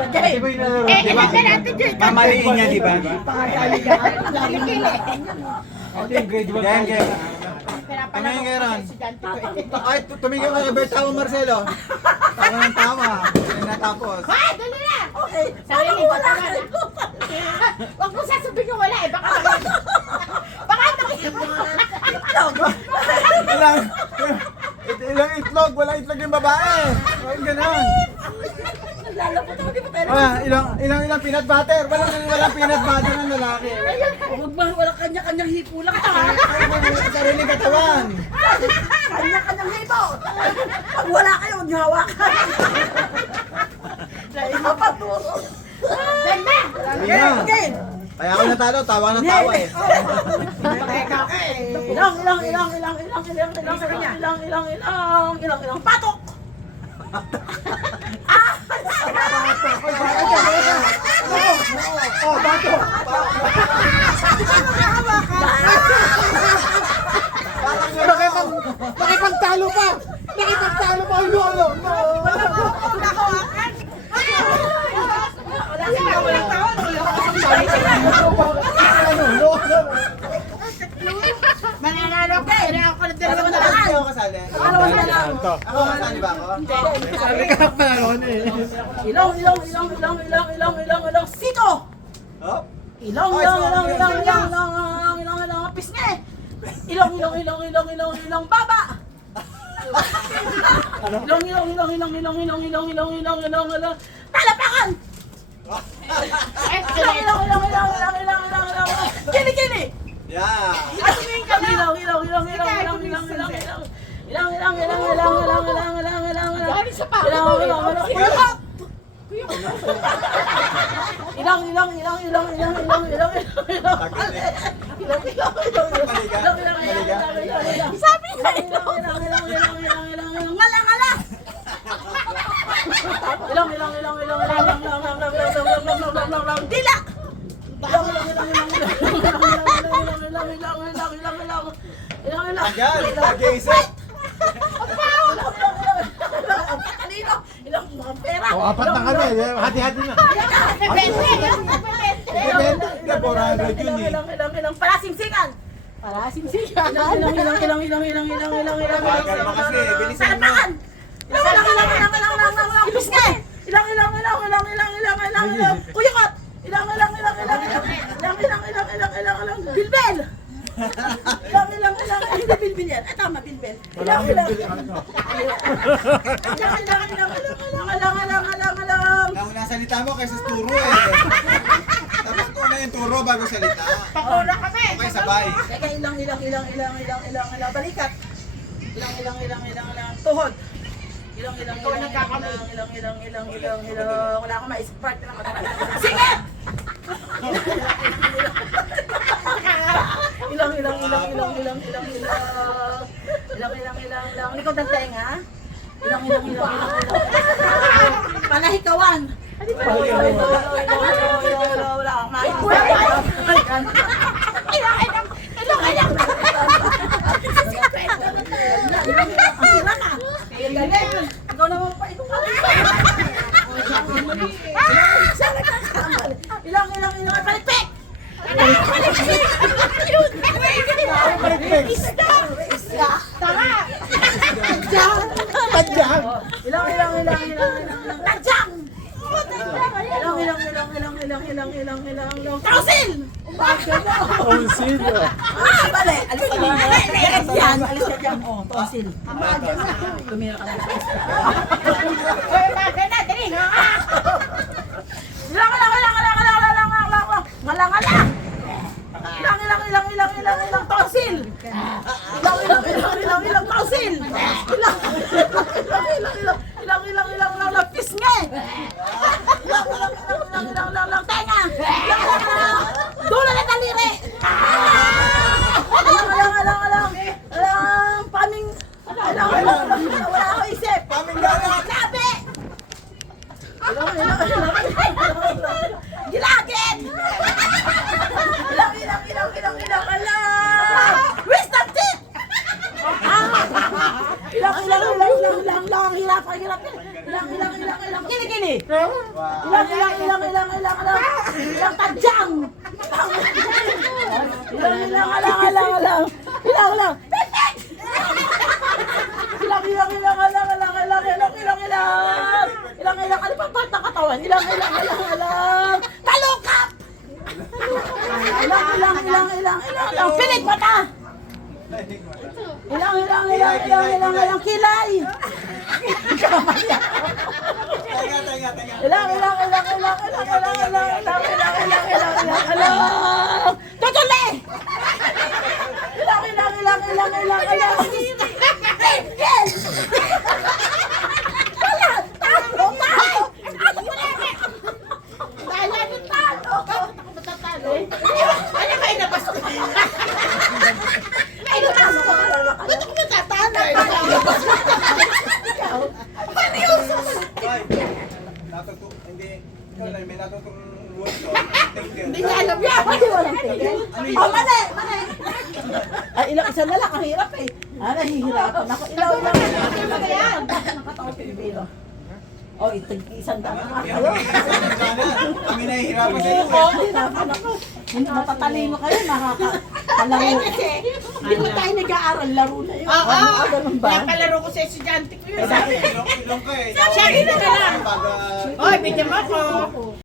Di ba? Mamaliin niya, di ba? Game, game. Tumingin kayo ron. Ay, tumingin ka kay Bertao Marcelo. Tama ng tama. Hindi natapos. Ay, dali na! Okay, sarili ko na. Huwag mo sasabihin ko wala eh, baka Ilang itlog? Walang itlog yung babae. Huwag ganun. Ilang peanut butter? Walang peanut butter ng lalaki. Huwag ba, walang kanya-kanyang hipo lang. Sariling katawan. Kanya-kanyang hipo. Pag wala kayo, huwag niyo hawakan. Napaturo. Ganda! Game. Kaya ako natalo, tawa na tawa eh. Ilang, patok! Oh, bato! Nakipagtalo pa! Nakipagtalo pa! Lolo! Mananalo ka eh, ako na dalawa na lang. Ako kasali. Ako kasali ba ako? Sabi ka pa naroon eh. Ilong, sito! Oh? Ilong, pisngi! Ilong, baba! Ilong, talapakan! Kili! Yeah! Sabi nga ngala-ngala. Dila. Agad! Nag-iisip! Ilang mga pera. O, apat na kami. Hati-hati na. Hindi, 400 yun eh. Ilang palasingsingan. Bagal mo kasi. Bilisan mo. Salapakan. Ilang pisngi. Ilang kuyukot. Ilang bilbel. Ilang hindi bilbil yan. Eh tama bilbel. Ilang Ang nasalita mo kaysa turo eh. Dapat ko na yung turo bago salita. Pakura kami! Okay, sabay. Teka, ilang, balikat. Tuhod. Ilang, wala akong maisip part na katawan. Singit! Ilang, likod ng tenga. Ilang, panahikawan. Wala akong maisip. Ilang. Ang sira ka. Galing. Ikaw naman pa ito. Ilang, palikpik. Tama. Tadyang! Ilang. Tadyang. Ilang. Kausil. Onsin! Bale. Alis ka dyan. Oh, kausil. Tumira ka lang. Uy, baga na, dali nga! Ilang tonsil. Ilang tonsil. Ilang pisngi. Ilang tenga. Dulo na taliri. Ilang paming. Wala ako isip. Paming gana! Labi. Ilang tadyang. Ilang, ano pa part ng katawan? Ilang. Talukap! Ilang, pilit mata! Ilang, kilay! Ilang, tutuli! Ilang, tingin! Talo! Ano kayo napasok? Ay, napasok ko. Ba't ako matatalo? Hindi, ikaw na, may natutong word ko. Hindi niya alam yan. Walang tigil. Mali! Ay, isa na lang, ang hirap eh. Nahihirapan ako. Ilaw. Nakatawa Pilipino. Oh, isang daan na kayo. Kami nahihirapan sa iyo. Nahihirapan ako. Matatalino kayo, nakakatalaro. Hindi mo tayo nag-aaral, laro na yun. Oo. Ganun ba? Kaya palaro ko sa estudyante ko yun. Ilong ka eh. Siya, gina ka lang. Pag, Oy, bigyan mo ako.